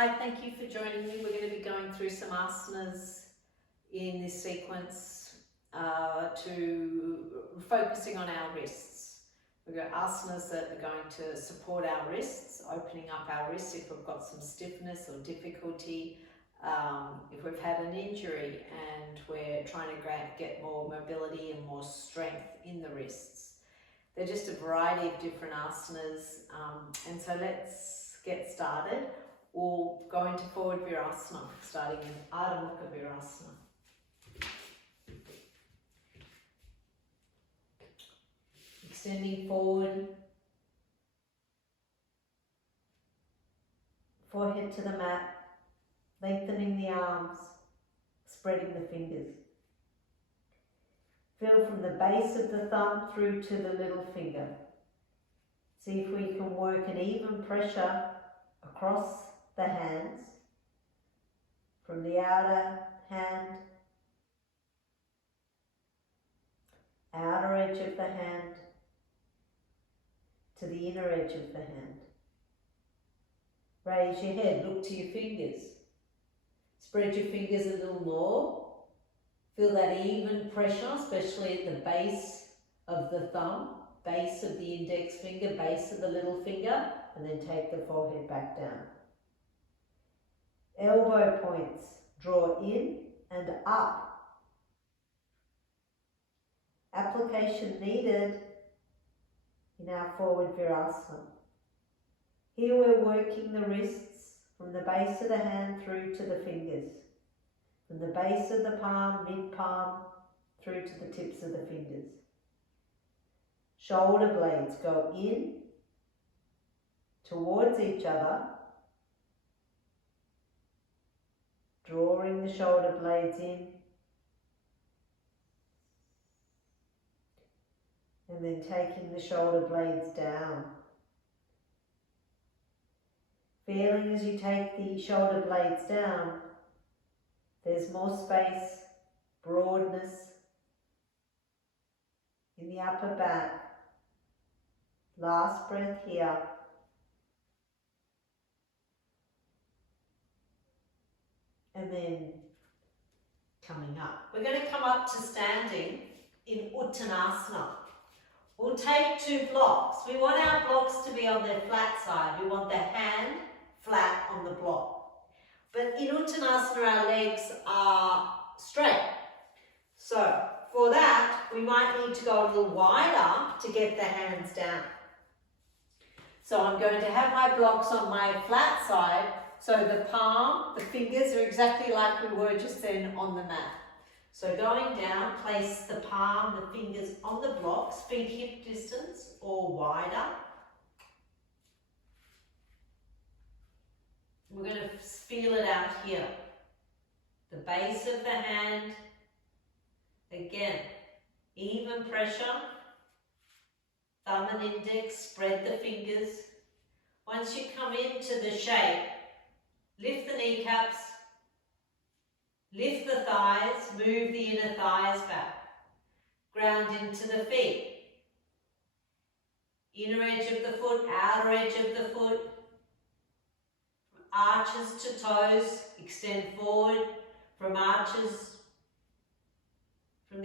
Hi, thank you for joining me. We're going to be going through some asanas in this sequence to focusing on our wrists. We've got asanas that are going to support our wrists, opening up our wrists if we've got some stiffness or difficulty, if we've had an injury and we're trying to get more mobility and more strength in the wrists. They're just a variety of different asanas, and so let's get started. We'll go into forward Virasana, starting with Ardha Mukha Virasana. Extending forward, forehead to the mat, lengthening the arms, spreading the fingers. Feel from the base of the thumb through to the little finger. See if we can work an even pressure across the hands, from the outer hand, outer edge of the hand, to the inner edge of the hand. Raise your head, look to your fingers. Spread your fingers a little more. Feel that even pressure, especially at the base of the thumb, base of the index finger, base of the little finger, and then take the forehead back down. Elbow points, draw in and up. Application needed in our forward Virasana. Here we're working the wrists from the base of the hand through to the fingers. From the base of the palm, mid-palm, through to the tips of the fingers. Shoulder blades go in towards each other, drawing the shoulder blades in, and then taking the shoulder blades down. Feeling as you take the shoulder blades down, there's more space, broadness in the upper back. Last breath here. And then coming up. We're going to come up to standing in Uttanasana. We'll take two blocks. We want our blocks to be on their flat side. We want the hand flat on the block. But in Uttanasana, our legs are straight. So for that, we might need to go a little wider to get the hands down. So I'm going to have my blocks on my flat side, so the palm, the fingers are exactly like we were just then on the mat. So going down, place the palm, the fingers on the blocks, feet hip distance or wider. We're going to feel it out here. The base of the hand, again, even pressure. Thumb and index, spread the fingers. Once you come into the shape, lift the kneecaps, lift the thighs, move the inner thighs back. Ground into the feet. Inner edge of the foot, outer edge of the foot. Arches to toes, extend forward. From the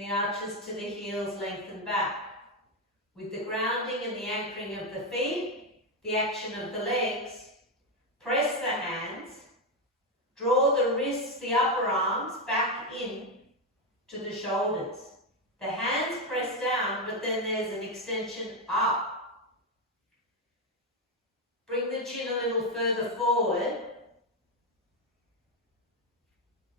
arches to the heels, lengthen back. With the grounding and the anchoring of the feet, the action of the legs, press the hands, draw the wrists, the upper arms back in to the shoulders. The hands press down, but then there's an extension up. Bring the chin a little further forward.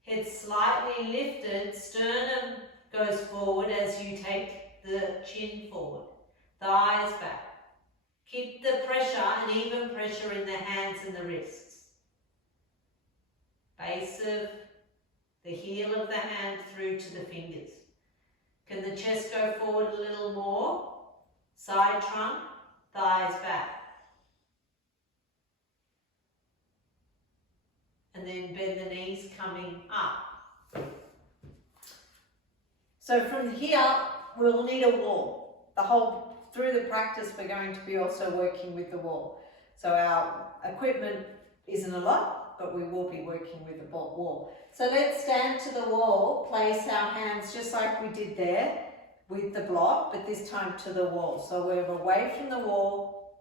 Head slightly lifted, sternum goes forward as you take the chin forward. Thighs back. Keep the pressure and even pressure in the hands and the wrists. Base of the heel of the hand through to the fingers. Can the chest go forward a little more? Side trunk, thighs back. And then bend the knees coming up. So from here, we'll need a wall. Through the practice, we're going to be also working with the wall. So our equipment isn't a lot. but we will be working with the wall. So let's stand to the wall, place our hands just like we did there with the block, but this time to the wall. So we're away from the wall,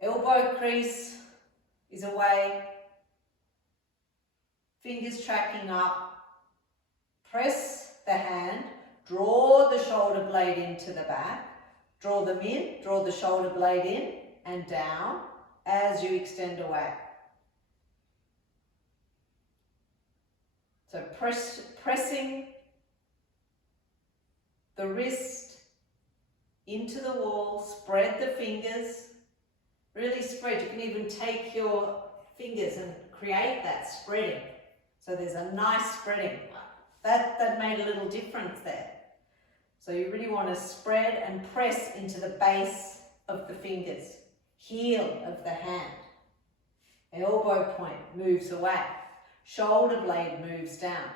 elbow crease is away, fingers tracking up, press the hand, draw the shoulder blade into the back, draw them in, draw the shoulder blade in and down as you extend away. So pressing the wrist into the wall, spread the fingers, really spread. You can even take your fingers and create that spreading. So there's a nice spreading. That made a little difference there. So you really want to spread and press into the base of the fingers, heel of the hand. Elbow point moves away. Shoulder blade moves down.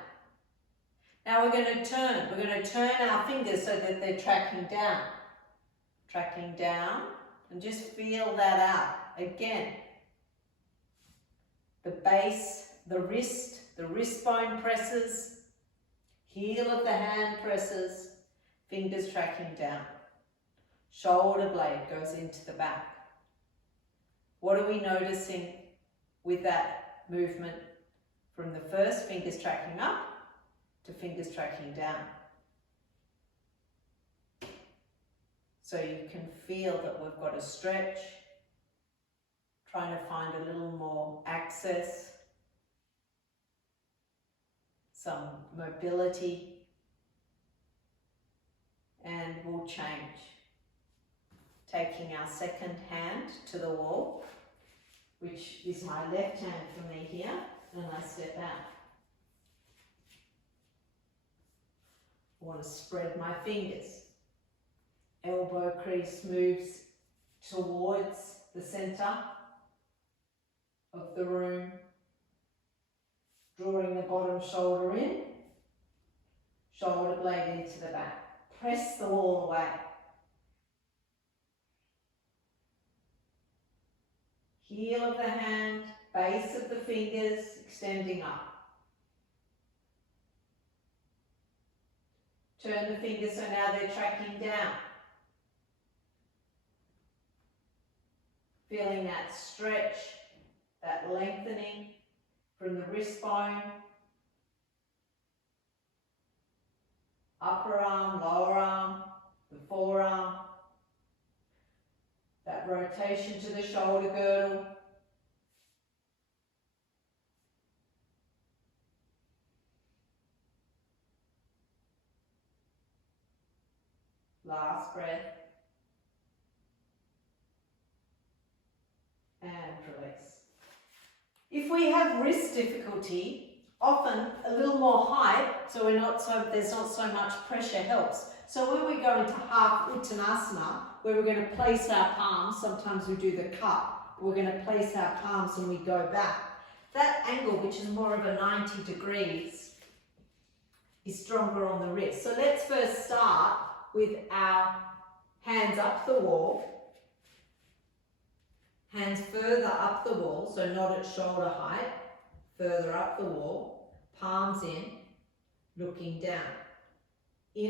Now we're going to turn. We're going to turn our fingers so that they're tracking down. Tracking down, and just feel that out. Again, the base, the wrist bone presses, heel of the hand presses, fingers tracking down. Shoulder blade goes into the back. What are we noticing with that movement? From the first, fingers tracking up to fingers tracking down. So you can feel that we've got a stretch, trying to find a little more access, some mobility, and we'll change. Taking our second hand to the wall, which is my left hand for me here, and I step out. I want to spread my fingers. Elbow crease moves towards the center of the room, drawing the bottom shoulder in, shoulder blade into the back. Press the wall away. Heel of the hand, base of the fingers extending up. Turn the fingers so now they're tracking down. Feeling that stretch, that lengthening from the wrist bone, upper arm, lower arm, the forearm, that rotation to the shoulder girdle. Last breath. And release. If we have wrist difficulty, often a little more height, so there's not so much pressure helps. So when we go into half Uttanasana, where we're going to place our palms, sometimes we do the cup, we're going to place our palms and we go back. That angle, which is more of a 90 degrees, is stronger on the wrist. So let's first start with our hands up the wall, hands further up the wall, so not at shoulder height, further up the wall, palms in, looking down. The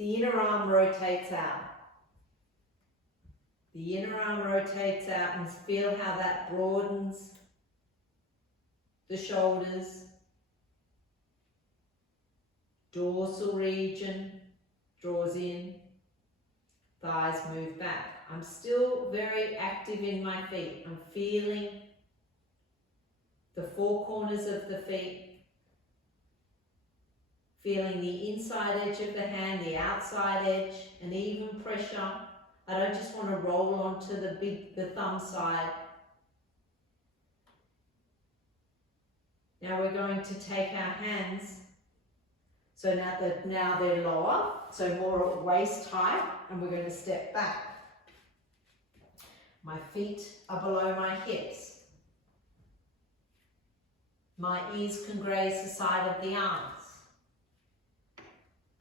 inner arm rotates out. The inner arm rotates out, and feel how that broadens the shoulders, dorsal region draws in, thighs move back. I'm still very active in my feet. I'm feeling the four corners of the feet, feeling the inside edge of the hand, the outside edge, and even pressure. I don't just want to roll onto the thumb side. Now we're going to take our hands, so now they're lower, so more at waist height, and we're going to step back. My feet are below my hips. My ears can graze the side of the arms.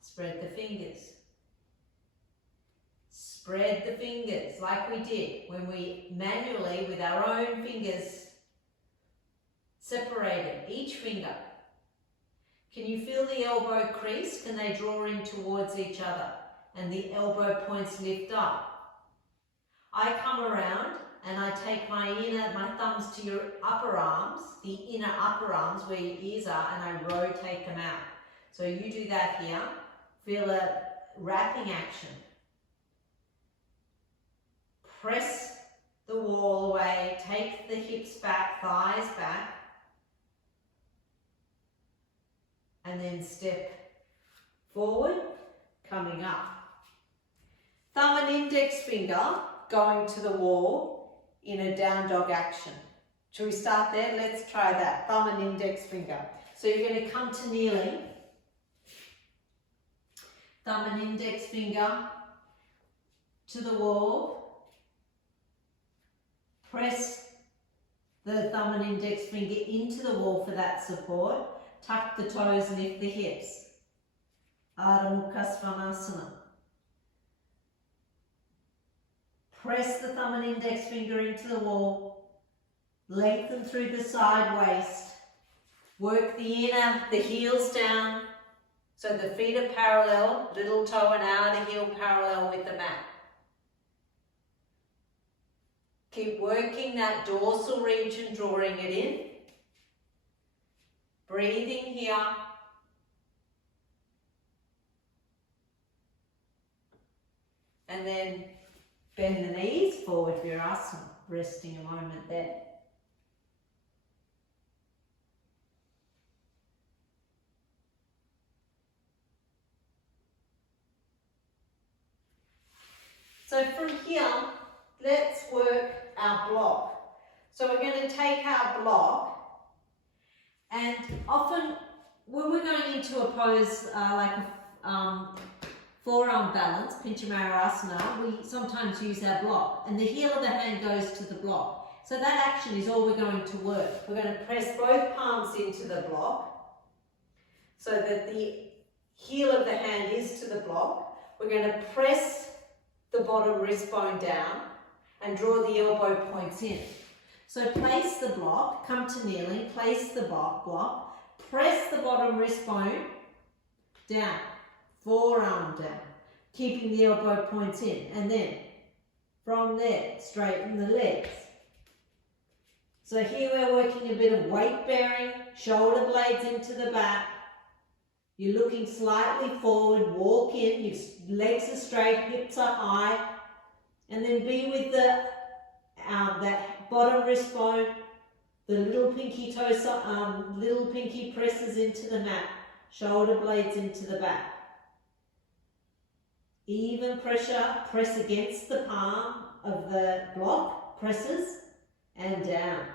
Spread the fingers. Spread the fingers like we did when we manually, with our own fingers, separated, each finger. Can you feel the elbow crease? Can they draw in towards each other? And the elbow points lift up. I come around and I take my thumbs to your upper arms, the inner upper arms where your ears are, and I rotate them out. So you do that here. Feel a wrapping action. Press the wall away, take the hips back, thighs back, and then step forward, coming up. Thumb and index finger going to the wall in a down dog action. Shall we start there? Let's try that. Thumb and index finger. So you're going to come to kneeling. Thumb and index finger to the wall. Press the thumb and index finger into the wall for that support. Tuck the toes, lift the hips. Ardha Mukha Svanasana. Press the thumb and index finger into the wall. Lengthen through the side waist. Work the heels down so the feet are parallel, little toe and outer heel parallel with the mat. Keep working that dorsal region, drawing it in. Breathing here. And then bend the knees, forward Virasana, resting a moment there. So from here, let's work our block. So we're going to take our block, and often when we're going into a pose like a forearm balance, Pinchamarasana, we sometimes use our block, and the heel of the hand goes to the block. So that action is all we're going to work. We're going to press both palms into the block so that the heel of the hand is to the block. We're going to press the bottom wrist bone down and draw the elbow points in. So place the block, come to kneeling, place the block, press the bottom wrist bone down, forearm down, keeping the elbow points in, and then from there, straighten the legs. So here we're working a bit of weight bearing, shoulder blades into the back. You're looking slightly forward, walk in, your legs are straight, hips are high, and then be with that bottom wrist bone, the little pinky toes, little pinky presses into the mat, shoulder blades into the back. Even pressure, press against the palm of the block, presses, and down.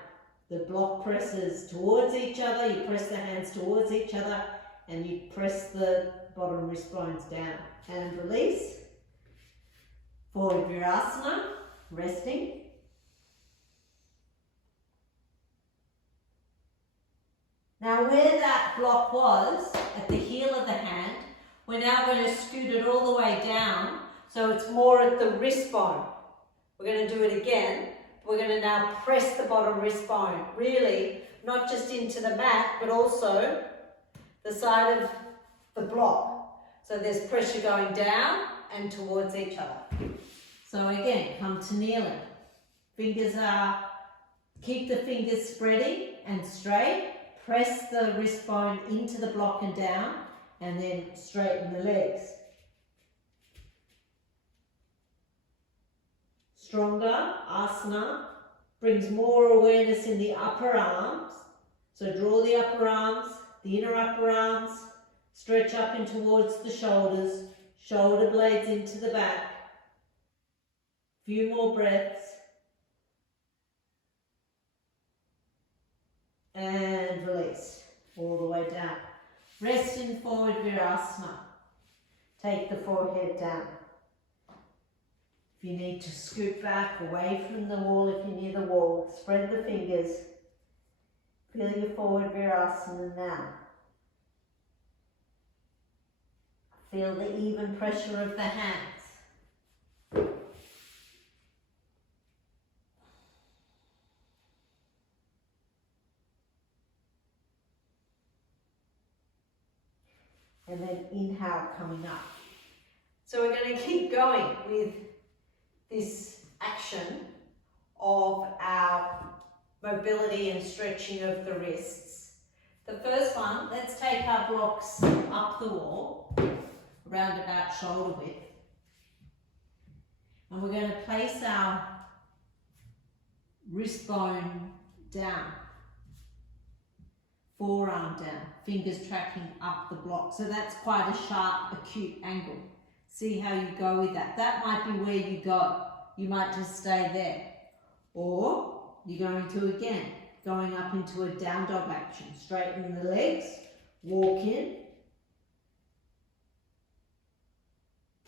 The block presses towards each other, you press the hands towards each other, and you press the bottom wrist bones down. And release. Forward Virasana, resting. Now where that block was, at the heel of the hand, we're now going to scoot it all the way down, so it's more at the wrist bone. We're going to do it again. We're going to now press the bottom wrist bone, really, not just into the mat, but also the side of the block. So there's pressure going down and towards each other. So again, come to kneeling. Keep the fingers spreading and straight. Press the wrist bone into the block and down, and then straighten the legs. Stronger asana brings more awareness in the upper arms. So draw the upper arms, the inner upper arms, stretch up and towards the shoulders, shoulder blades into the back. Few more breaths. And release all the way down. Rest in forward Virasana. Take the forehead down. If you need to scoot back away from the wall, if you're near the wall, spread the fingers. Feel your forward Virasana now. Feel the even pressure of the hands. and then inhale coming up. So we're going to keep going with this action of our mobility and stretching of the wrists. The first one, let's take our blocks up the wall, around about shoulder width. And we're going to place our wrist bone down, forearm down, fingers tracking up the block. So that's quite a sharp, acute angle. See how you go with that. That might be where you go. You might just stay there. Or you're going to, again, going up into a down dog action. Straighten the legs, walk in,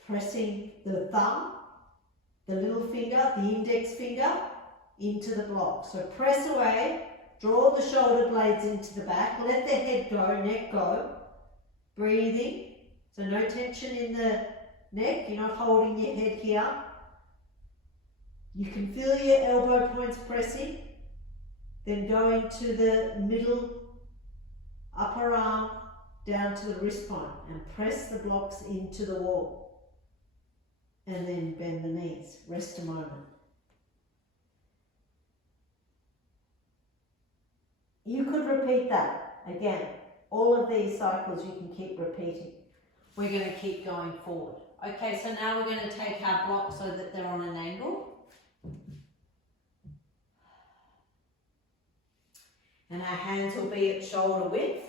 pressing the thumb, the little finger, the index finger, into the block. So press away, draw the shoulder blades into the back, let the head go, neck go, breathing. So no tension in the neck, you're not holding your head here. You can feel your elbow points pressing, then going to the middle upper arm down to the wrist bone and press the blocks into the wall. And then bend the knees, rest a moment. You could repeat that. Again, all of these cycles you can keep repeating. We're going to keep going forward. Okay, so now we're going to take our blocks so that they're on an angle. And our hands will be at shoulder width.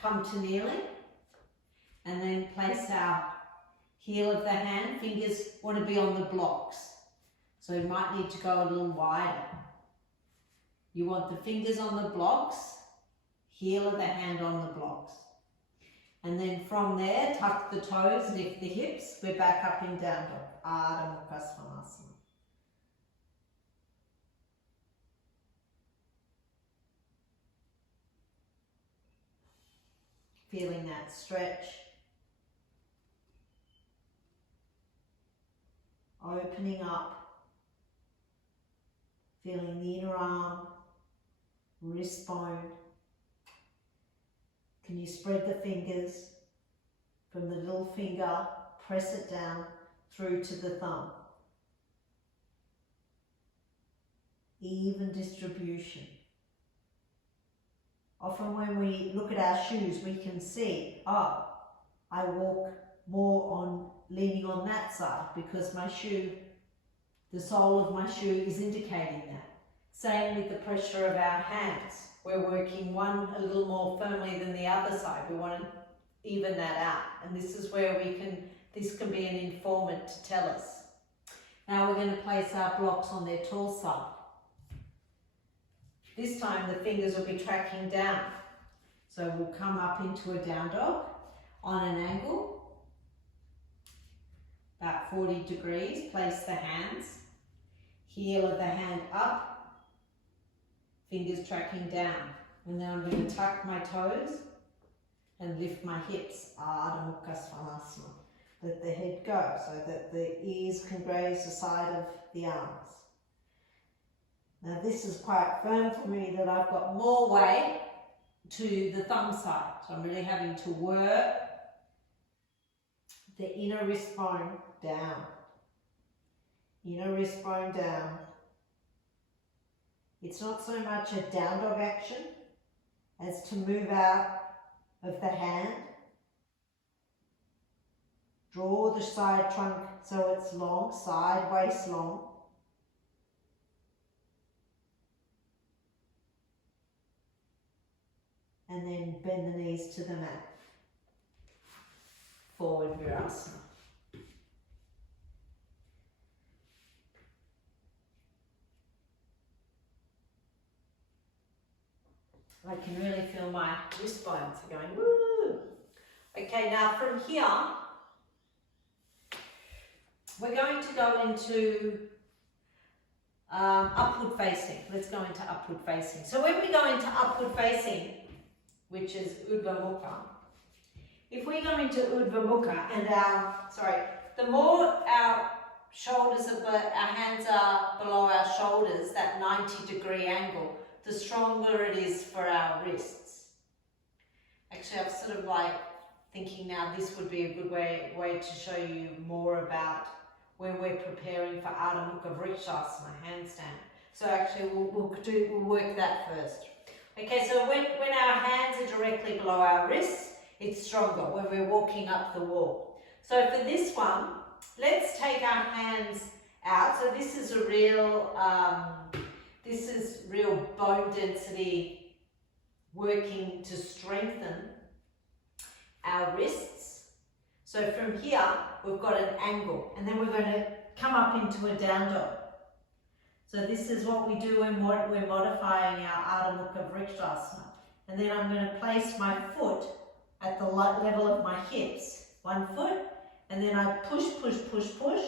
Come to kneeling. And then place our heel of the hand, fingers want to be on the blocks. So you might need to go a little wider. You want the fingers on the blocks, heel of the hand on the blocks. And then from there, tuck the toes, lift the hips. We're back up in down dog, Ardha Mukha Svanasana. Feeling that stretch. Opening up, feeling the inner arm, wrist bone. Can you spread the fingers from the little finger, press it down through to the thumb. Even distribution. Often when we look at our shoes, we can see, oh, I walk more on leaning on that side because my shoe, the sole of my shoe is indicating that. Same with the pressure of our hands. We're working one a little more firmly than the other side. We want to even that out. And this is where this can be an informant to tell us. Now we're going to place our blocks on their tall side. This time the fingers will be tracking down. So we'll come up into a down dog on an angle. About 40 degrees, place the hands, heel of the hand up, fingers tracking down. And then I'm going to tuck my toes and lift my hips, Ardha Mukha Svanasana. Let the head go so that the ears can graze the side of the arms. Now this is quite firm for me that I've got more weight to the thumb side. So I'm really having to work the inner wrist bone down. Inner wrist bone down. It's not so much a down dog action as to move out of the hand. Draw the side trunk so it's long, sideways long. And then bend the knees to the mat. Forward Virasana. I can really feel my wrist bones are going, woo! Okay, now from here, we're going to go into upward facing. Let's go into upward facing. So when we go into upward facing, which is Urdhva Mukha, if we go into Urdhva Mukha and the more our shoulders our hands are below our shoulders, that 90-degree angle, the stronger it is for our wrists. Actually, I've sort of like thinking now this would be a good way to show you more about when we're preparing for Ardha Mukha Virasana, handstand. So actually we'll work that first. Okay, so when our hands are directly below our wrists, it's stronger when we're walking up the wall. So for this one, let's take our hands out. So this is a real bone density, working to strengthen our wrists. So from here, we've got an angle, and then we're going to come up into a down dog. So this is what we do when we're modifying our Ardha Mukha Virasana. And then I'm going to place my foot at the level of my hips. One foot, and then I push, push, push, push,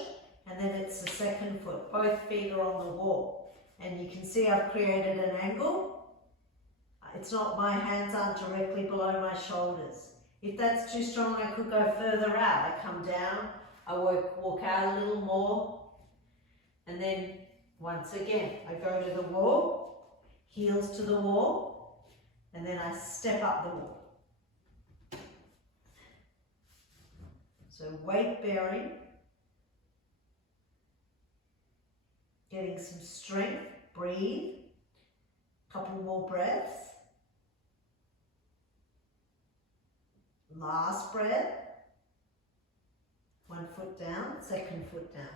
and then it's the second foot. Both feet are on the wall. And you can see I've created an angle. It's not, my hands aren't directly below my shoulders. If that's too strong, I could go further out. I come down, I walk out a little more, and then once again, I go to the wall, heels to the wall, and then I step up the wall. So weight bearing, getting some strength, breathe, couple more breaths. Last breath, one foot down, second foot down.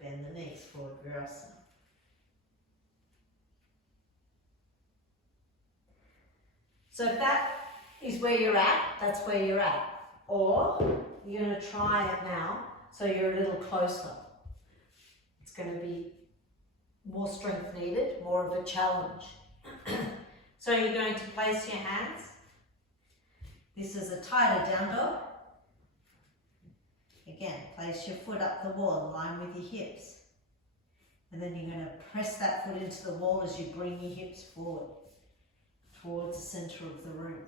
Bend the knees, forward Virasana. So if that is where you're at, that's where you're at. Or you're going to try it now so you're a little closer. It's going to be more strength needed, more of a challenge. So you're going to place your hands. This is a tighter down dog. Again, place your foot up the wall in line with your hips. And then you're going to press that foot into the wall as you bring your hips forward towards the center of the room.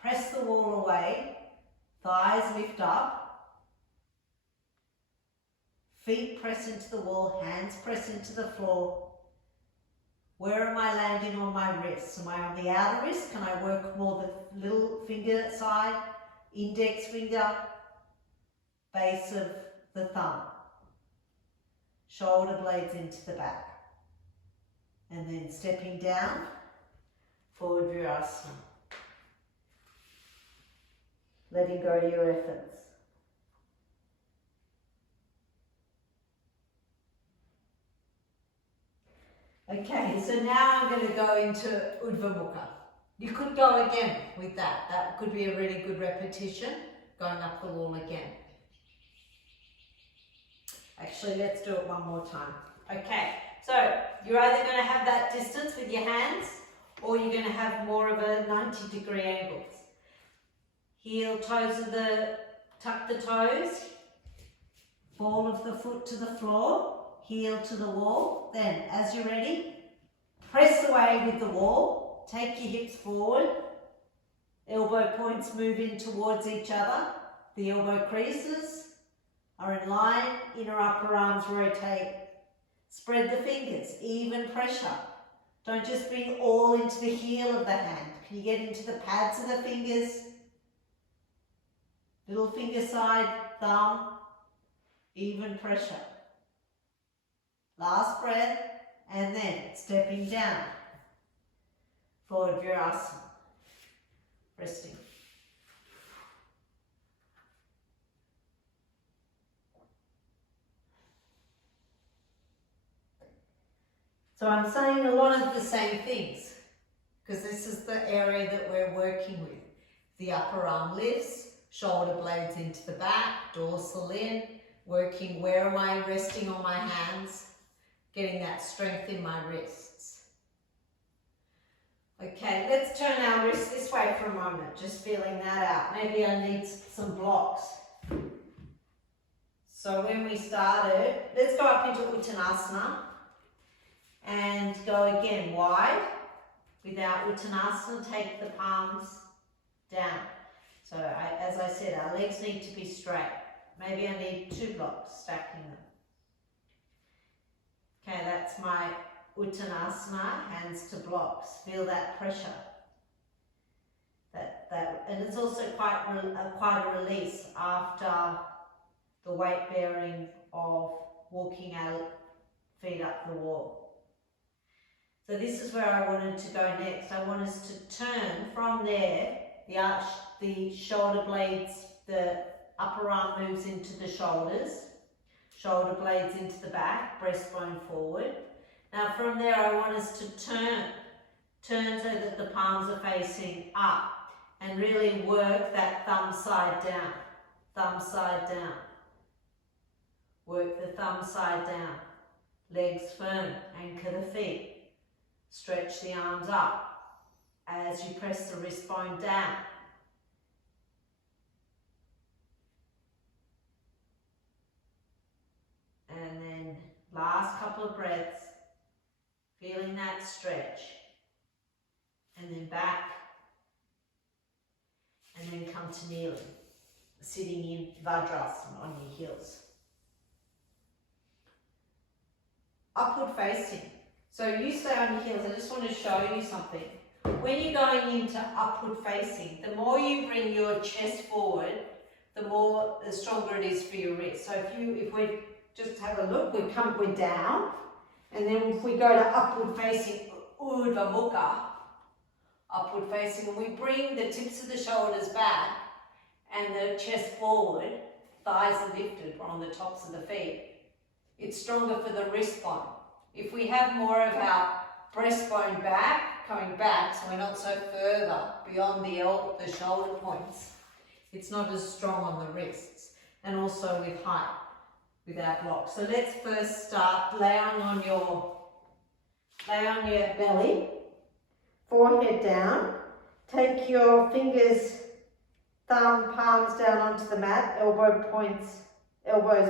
Press the wall away, thighs lift up, feet press into the wall, hands press into the floor. Where am I landing on my wrists? Am I on the outer wrist? Can I work more the little finger side, index finger, base of the thumb? Shoulder blades into the back. And then stepping down, forward Virasana. Letting go of your efforts. Okay, so now I'm going to go into Urdhva Mukha. You could go again with that. That could be a really good repetition, going up the wall again. Actually, let's do it one more time. Okay, so you're either going to have that distance with your hands, or you're going to have more of a 90-degree angle. Heel, toes of tuck the toes, ball of the foot to the floor, heel to the wall. Then, as you're ready, press away with the wall, take your hips forward, elbow points move in towards each other, the elbow creases are in line, inner upper arms rotate. Spread the fingers, even pressure. Don't just bring all into the heel of the hand. Can you get into the pads of the fingers? Little finger side, thumb, even pressure. Last breath, and then stepping down. Forward Virasana. Resting. So I'm saying a lot of the same things because this is the area that we're working with. The upper arm lifts, shoulder blades into the back, dorsal in, working where am I resting on my hands, getting that strength in my wrists. Okay, let's turn our wrists this way for a moment, just feeling that out. Maybe I need some blocks. So when we started, let's go up into Uttanasana and go again wide. With our Uttanasana, take the palms down. So as I said, our legs need to be straight. Maybe I need 2 blocks, stacking them. Okay, that's my Uttanasana, hands to blocks. Feel that pressure. And it's also quite a release after the weight bearing of walking our feet up the wall. So this is where I wanted to go next. I want us to turn from there, the arch, the shoulder blades, the upper arm moves into the shoulders, shoulder blades into the back, breastbone forward. Now from there I want us to turn so that the palms are facing up and really work that thumb side down, thumb side down. Work the thumb side down, legs firm, anchor the feet, stretch the arms up as you press the wrist bone down. And then last couple of breaths, feeling that stretch, and then back, and then come to kneeling, sitting in Virasana on your heels. Upward facing. So you stay on your heels. I just want to show you something. When you're going into upward facing, the more you bring your chest forward, the stronger it is for your wrist. So if we just have a look, we're down, and then if we go to upward facing, Urdhva Mukha, upward facing, and we bring the tips of the shoulders back and the chest forward, thighs are lifted on the tops of the feet. It's stronger for the wrist bone. If we have more of our breastbone back, coming back, so we're not so further beyond the shoulder points, it's not as strong on the wrists, and also with height, with our blocks. So let's first start, lay on your belly, forehead down, take your fingers, thumb, palms down onto the mat, elbows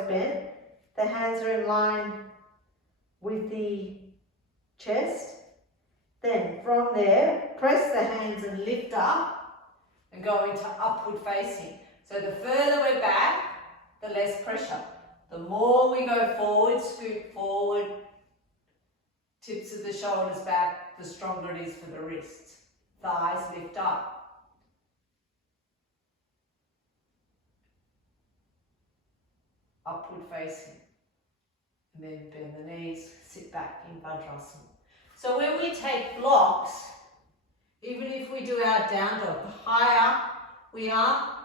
bent. The hands are in line with the chest. Then from there, press the hands and lift up and go into upward facing. So the further we're back, the less pressure. The more we go forward, scoot forward, tips of the shoulders back, the stronger it is for the wrists. Thighs lift up. Upward facing. And then bend the knees, sit back in Virasana. So when we take blocks, even if we do our down dog, the higher we are,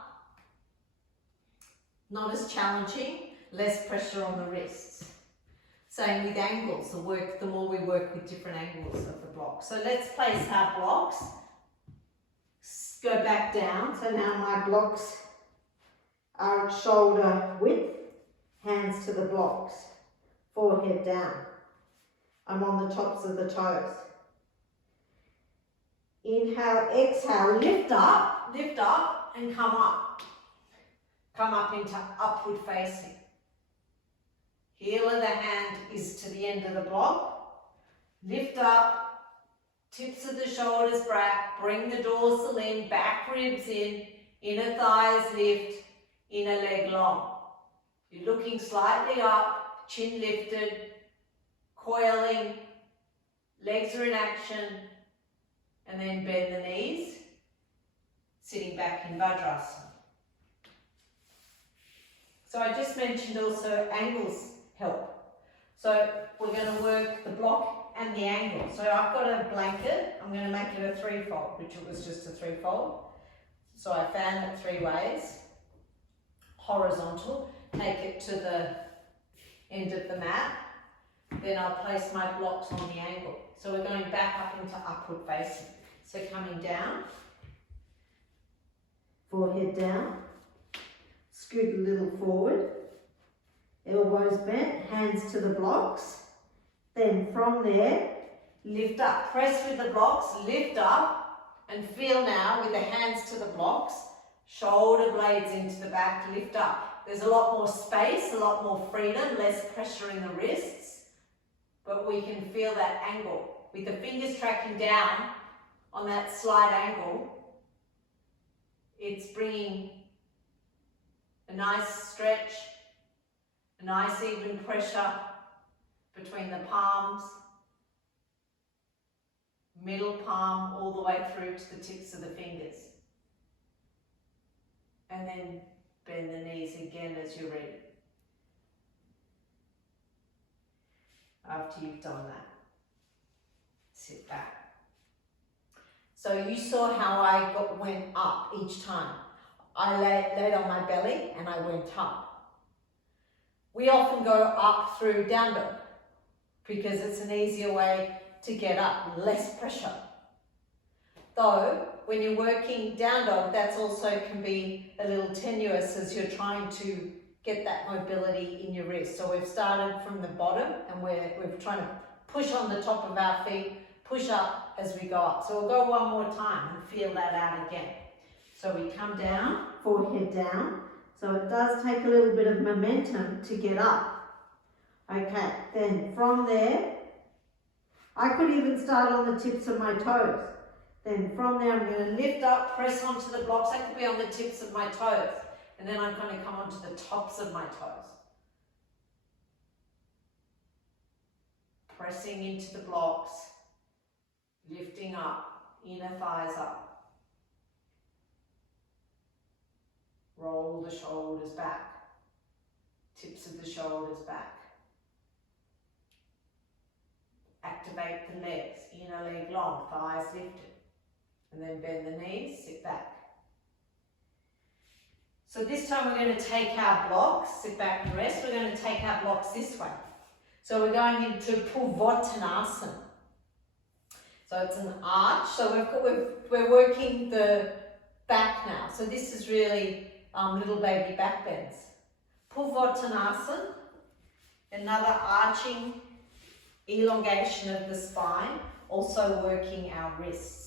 not as challenging, less pressure on the wrists. Same with angles, the more we work with different angles of the block. So let's place our blocks, go back down. So now my blocks are shoulder width, hands to the blocks, forehead down. I'm on the tops of the toes. Inhale, exhale, lift up and come up. Come up into upward facing. Heel of the hand is to the end of the block. Lift up, tips of the shoulders back, bring the dorsal in, back ribs in, inner thighs lift, inner leg long. You're looking slightly up, chin lifted, coiling, legs are in action, and then bend the knees, sitting back in Virasana. So I just mentioned also angles help. So we're going to work the block and the angle. So I've got a blanket, I'm going to make it a threefold, which it was just a threefold. So I fan it 3 ways, horizontal, take it to the end of the mat, then I'll place my blocks on the angle. So we're going back up into upward facing. So coming down, forehead down, scoot a little forward, elbows bent, hands to the blocks. Then from there, lift up, press with the blocks, lift up, and feel now with the hands to the blocks, shoulder blades into the back, lift up. There's a lot more space, a lot more freedom, less pressure in the wrists, but we can feel that angle. With the fingers tracking down on that slight angle, it's bringing a nice stretch, a nice even pressure between the palms middle palm all the way through to the tips of the fingers. And then bend the knees again as you're ready. After you've done that, sit back. So you saw how I went up each time. I laid on my belly and I went up. We often go up through down dog because it's an easier way to get up, less pressure. Though, when you're working down dog, that's also can be a little tenuous as you're trying to get that mobility in your wrist. So we've started from the bottom and we're trying to push on the top of our feet, push up as we go up. So we'll go one more time and feel that out again. So we come down, forehead down. So it does take a little bit of momentum to get up. Okay, then from there, I could even start on the tips of my toes. Then from there, I'm going to lift up, press onto the blocks. I could be on the tips of my toes. And then I'm going to come onto the tops of my toes. Pressing into the blocks, lifting up, inner thighs up. Roll the shoulders back, tips of the shoulders back. Activate the legs, inner leg long, thighs lifted. And then bend the knees, sit back. So this time we're going to take our blocks, sit back and rest. We're going to take our blocks this way. So we're going into Uttanasana. So it's an arch. So we're working the back now. So this is really little baby back bends. Uttanasana, another arching elongation of the spine, also working our wrists.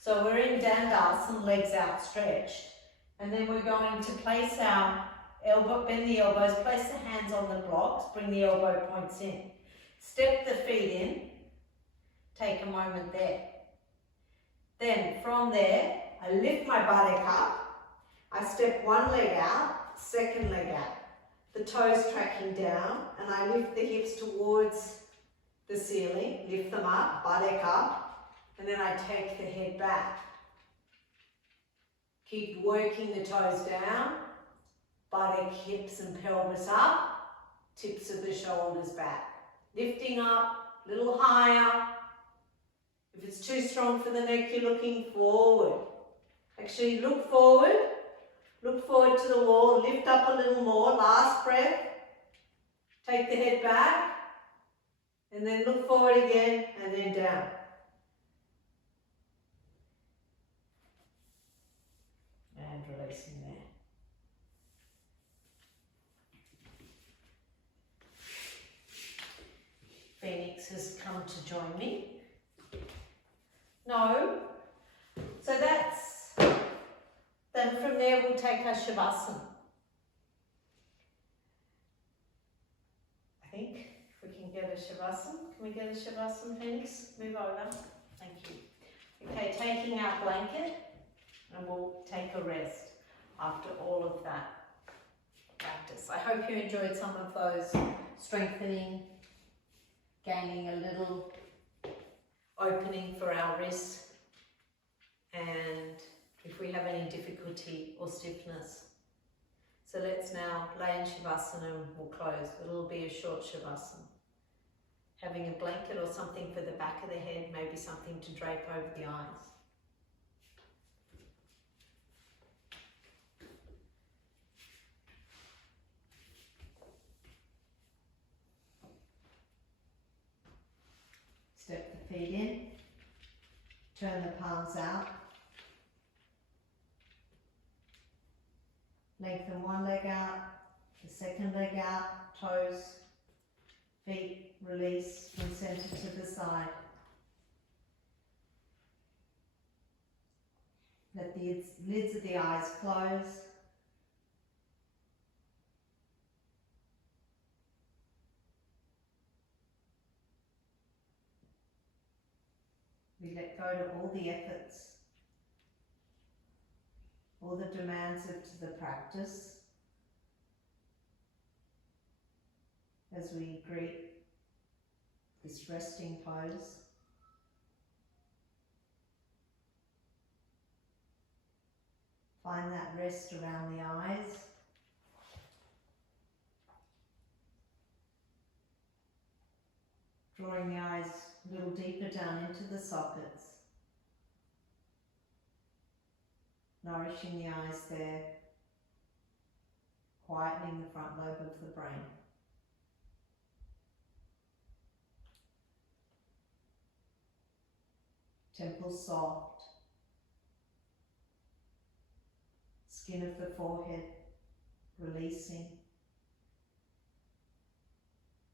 So we're in Dandasana, legs outstretched. And then we're going to place our elbow, bend the elbows, place the hands on the blocks, bring the elbow points in. Step the feet in, take a moment there. Then from there, I lift my buttock up, I step one leg out, second leg out. The toes tracking down, and I lift the hips towards the ceiling, lift them up, buttock up, and then I take the head back. Keep working the toes down, buttock, hips and pelvis up, tips of the shoulders back. Lifting up, a little higher. If it's too strong for the neck, you're looking forward. Actually, look forward to the wall, lift up a little more, last breath. Take the head back, and then look forward again, and then down. And releasing there. Phoenix has come to join me. No. So then from there we'll take our Shavasana. I think if we can get a Shavasana. Can we get a Shavasana, Phoenix? Move over. Thank you. Okay, taking our blanket. And we'll take a rest after all of that practice. I hope you enjoyed some of those strengthening, gaining a little opening for our wrists, and if we have any difficulty or stiffness. So let's now lay in Shavasana and we'll close. It'll be a short Shavasana. Having a blanket or something for the back of the head, maybe something to drape over the eyes. Step the feet in, turn the palms out, lengthen one leg out, the second leg out, toes, feet release from center to the side. Let the lids of the eyes close. We let go to all the efforts, all the demands of the practice as we greet this resting pose. Find that rest around the eyes. Drawing the eyes a little deeper down into the sockets. Nourishing the eyes there. Quietening the front lobe of the brain. Temples soft. Skin of the forehead releasing.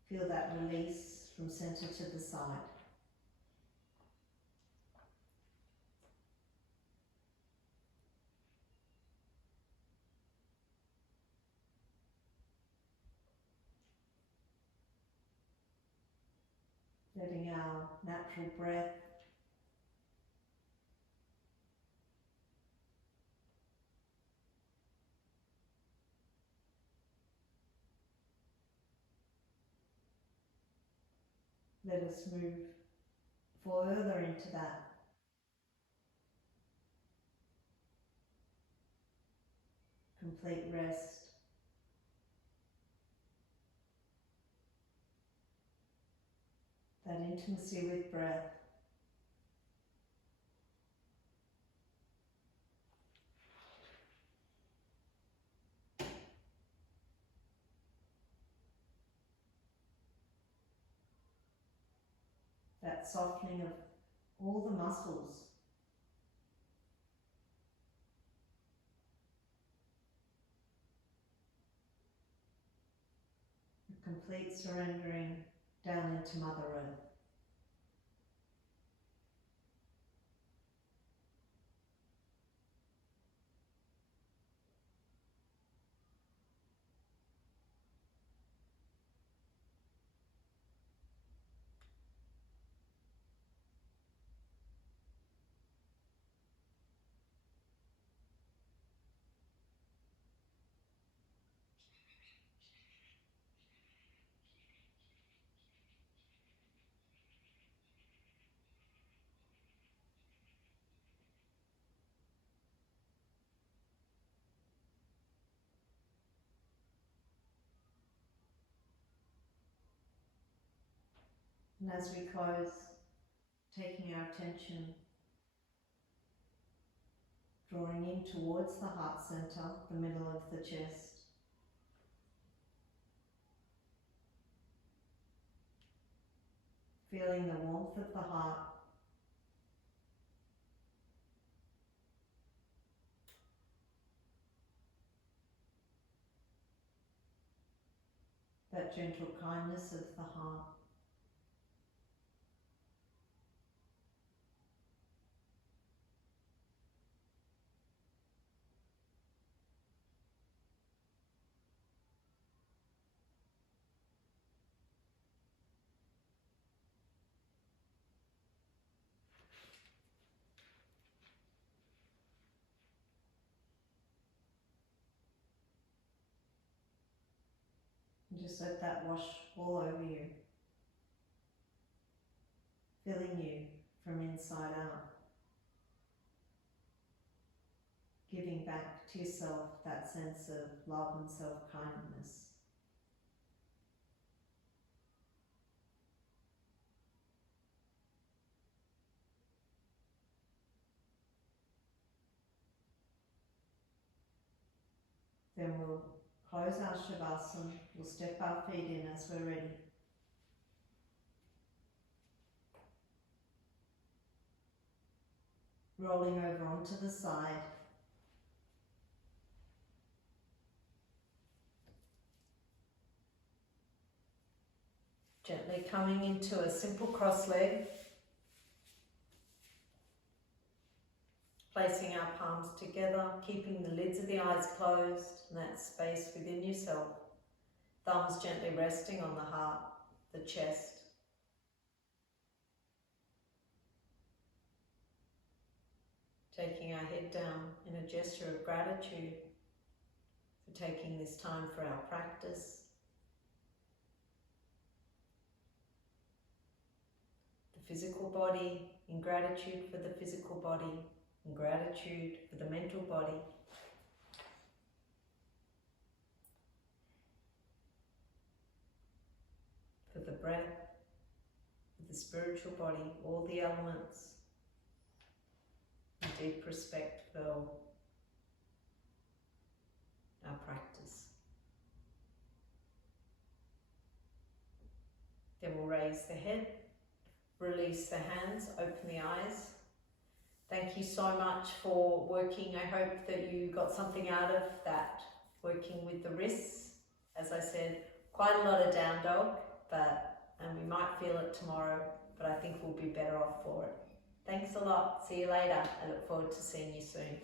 Feel that release from center to the side. Letting our natural breath let us move further into that complete rest. That intimacy with breath. That softening of all the muscles. A complete surrendering down into Mother Earth. And as we close, taking our attention, drawing in towards the heart center, the middle of the chest. Feeling the warmth of the heart. That gentle kindness of the heart. And just let that wash all over you, filling you from inside out, giving back to yourself that sense of love and self-kindness. Then we'll close our Shavasana, we'll step our feet in as we're ready. Rolling over onto the side. Gently coming into a simple cross leg. Placing our palms together, keeping the lids of the eyes closed and that space within yourself. Thumbs gently resting on the heart, the chest. Taking our head down in a gesture of gratitude for taking this time for our practice. The physical body, in gratitude for the physical body, in gratitude for the mental body, breath, with the spiritual body, all the elements. Deep respect for our practice. Then we'll raise the head, release the hands, open the eyes. Thank you so much for working. I hope that you got something out of that, working with the wrists. As I said, quite a lot of down dog, and we might feel it tomorrow, but I think we'll be better off for it. Thanks a lot. See you later. I look forward to seeing you soon.